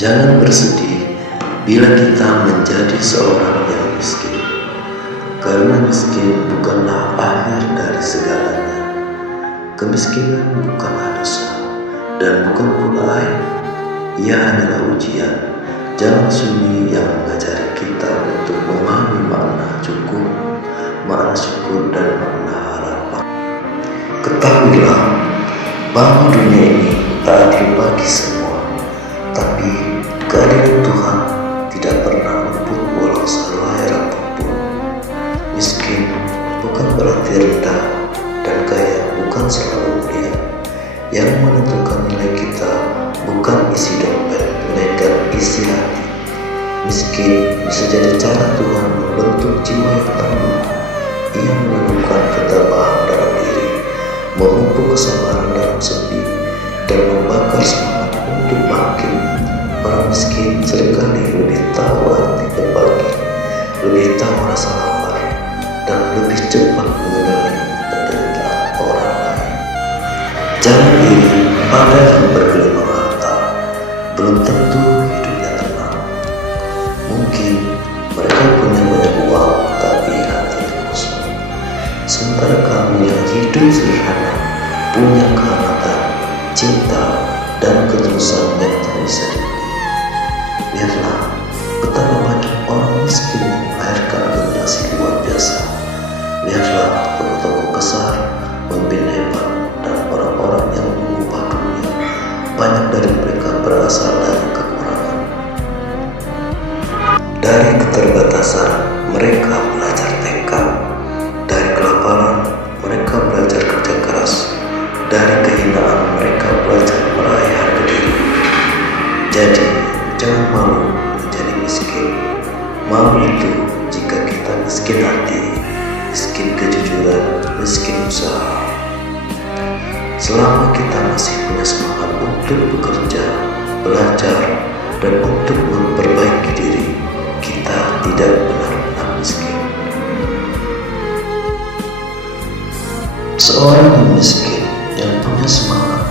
Jangan bersedih bila kita menjadi seorang yang miskin, karena miskin bukanlah akhir dari segalanya. Kemiskinan bukanlah dosa dan bukan pula aib. Ia adalah ujian, jalan sunyi yang mengajari kita untuk memahami makna cukup, makna syukur, dan makna harapan. Ketahuilah bahwa dunia ini tak adil bagi semua, tapi keadilan Tuhan tidak pernah luput walau sehelai rambut pun. Miskin bukan berarti rendah, dan kaya bukan selalu mulia. Yang menentukan nilai kita bukan isi dompet, melainkan isi hati. Miskin bisa jadi cara Tuhan membentuk jiwa yang tangguh. Ia menanamkan ketabahan dalam diri, memupuk kesabaran dalam sepi, dan membakar semangat untuk bangkit. Orang miskin seringkali lebih tahu arti berbagi, lebih tahu rasa lapar, dan lebih cepat mengenali penderitaan orang lain. Jangan iri pada yang bergelimang harta, belum tentu hidupnya tenang. Mungkin mereka punya banyak uang, tapi hatinya kosong. Sementara kami yang hidup sederhana, punya kehangatan, cinta, dan ketulusan yang tak bisa dibeli. Lihatlah betapa banyak orang miskin yang melahirkan generasi luar biasa. Lihatlah toko-toko besar, pemimpin hebat, dan orang-orang yang mengubah dunia. Banyak dari mereka berasal dari kekurangan. Dari keterbatasan, mereka belajar tekad. Dari kelaparan, mereka belajar kerja keras. Dari kehinaan, mereka belajar meraih harga diri. Jadi, jangan malu menjadi miskin. Malu itu jika kita miskin hati, miskin kejujuran, miskin usaha. Selama kita masih punya semangat untuk bekerja, belajar, dan untuk memperbaiki diri, kita tidak benar-benar miskin. Seorang yang miskin yang punya semangat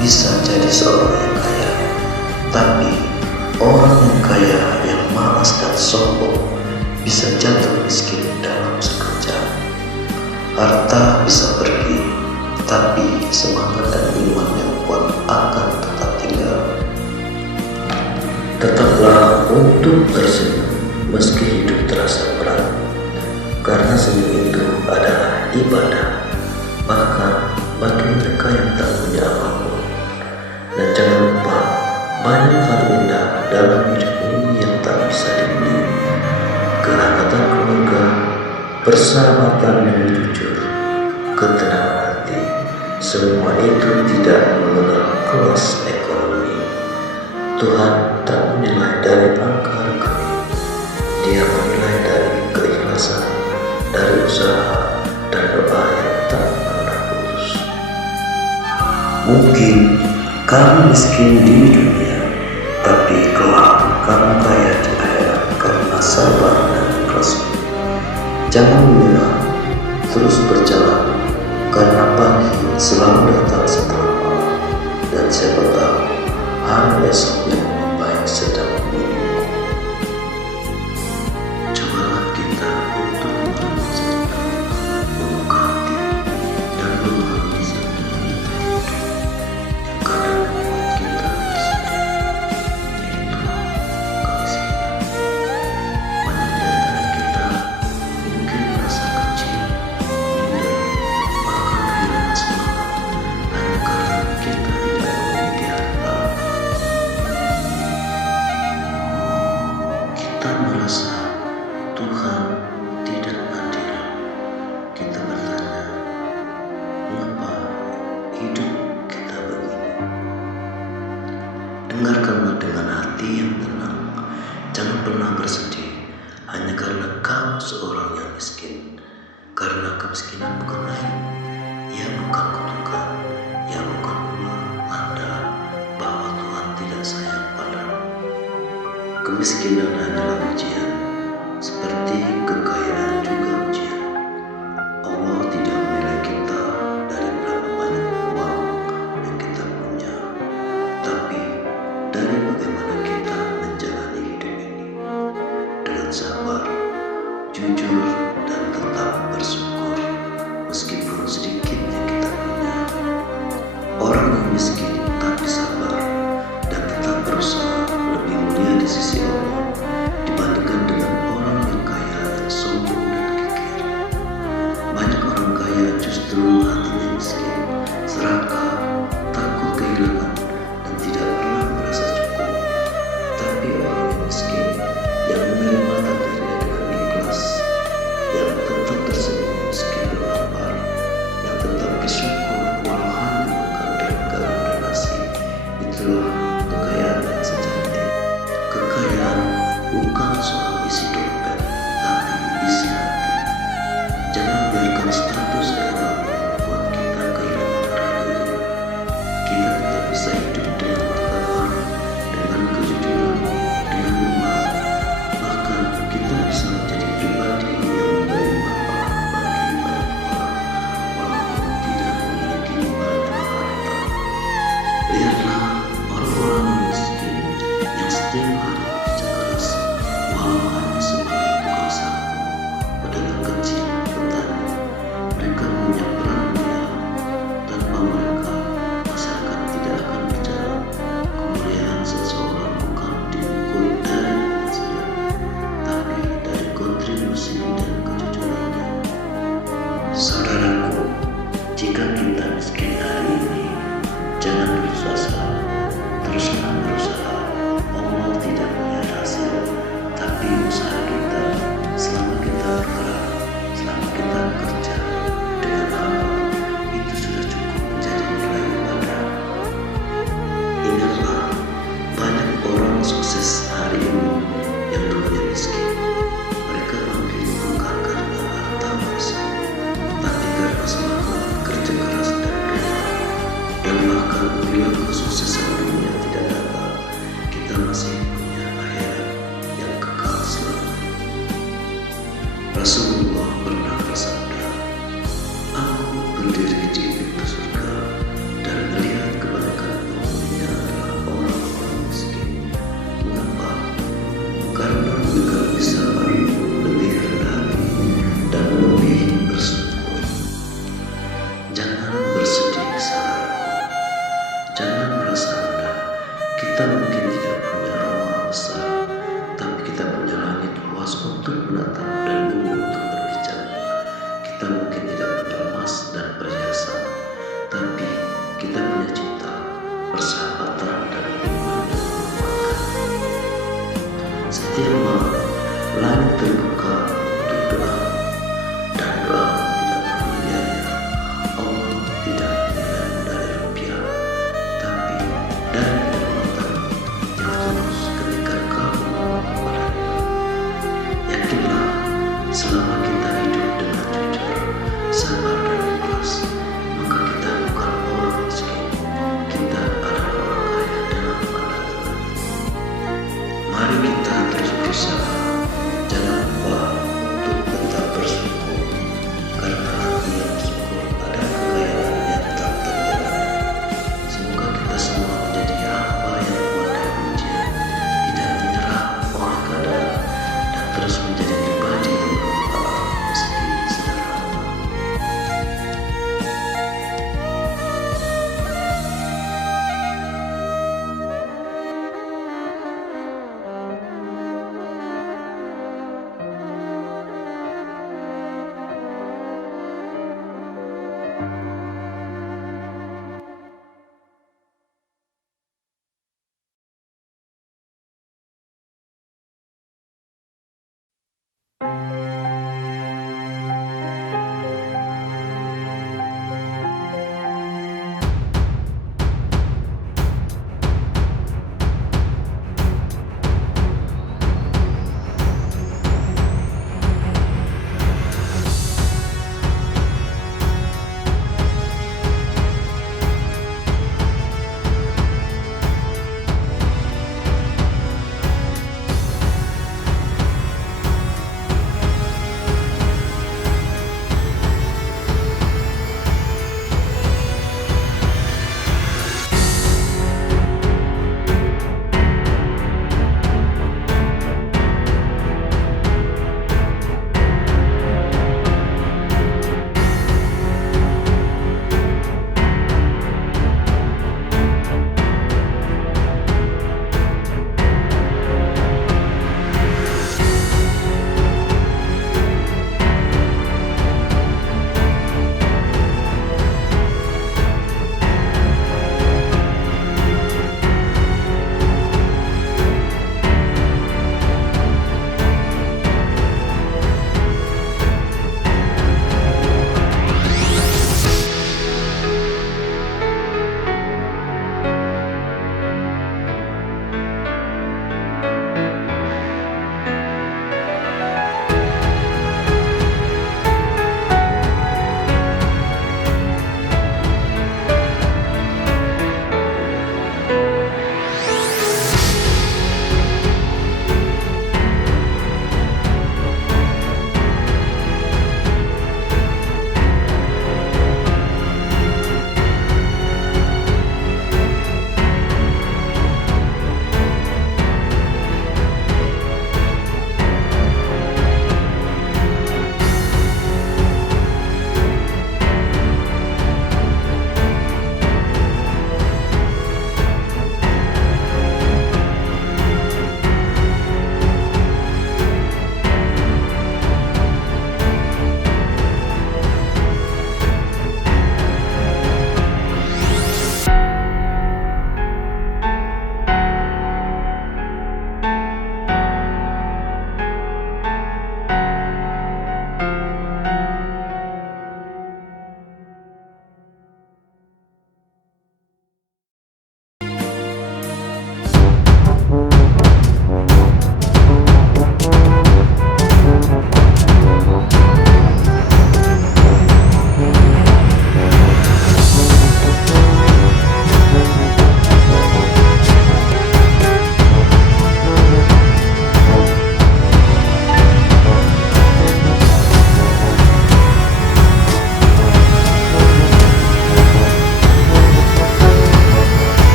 bisa jadi seorang yang kaya, tapi orang yang kaya yang malas dan sombong bisa jatuh miskin dalam sekejap. Harta bisa pergi, tapi semangat dan iman yang kuat akan tetap tinggal. Tetaplah untuk tersenyum meski hidup terasa berat, karena senyum itu adalah ibadah, bahkan bagi mereka yang tak punya apapun. Dan jangan lupa, banyak hal indah dalam hidup ini yang tak bisa dibeli. Kehangatan keluarga, persahabatan yang jujur, ketenangan hati, semua itu tidak mengenal kelas ekonomi. Tuhan tak menilai dari angka rekening, Dia menilai dari keikhlasan, dari usaha, dan doa yang tak pernah putus. Mungkin kamu miskin di dunia, tapi kelak kamu kaya di akhirat karena sabar dan ikhlas. Jangan menyerah, terus berjalan, karena pagi selalu datang setelah malam, dan siapa tahu hari esok yang lebih baik sedang menunggu. Cobalah kita untuk menyelesaikan, membuka hati, dan memahami sabda kita hidup yang kadang membuat kita bersedih, yaitu kemiskinan. Banyak di antara kita mungkin merasa kecil, minder, bahkan kehilangan semangat hanya karena kita tidak memiliki harta. Kita merasa Tuhan tidak adil. Kita bertanya, mengapa hidup kita begini? Dengarkanlah dengan hati yang tenang. Jangan pernah bersedih hanya karena kamu seorang yang miskin. Karena kemiskinan bukan aib, ia bukan kutukan, ia bukan pula tanda bahwa Tuhan tidak sayang padamu. Kemiskinan hanyalah ujian, seperti kekayaan juga ujian. Allah tidak menilai kita dari berapa banyak uang yang kita punya, tapi dari bagaimana kita miskin.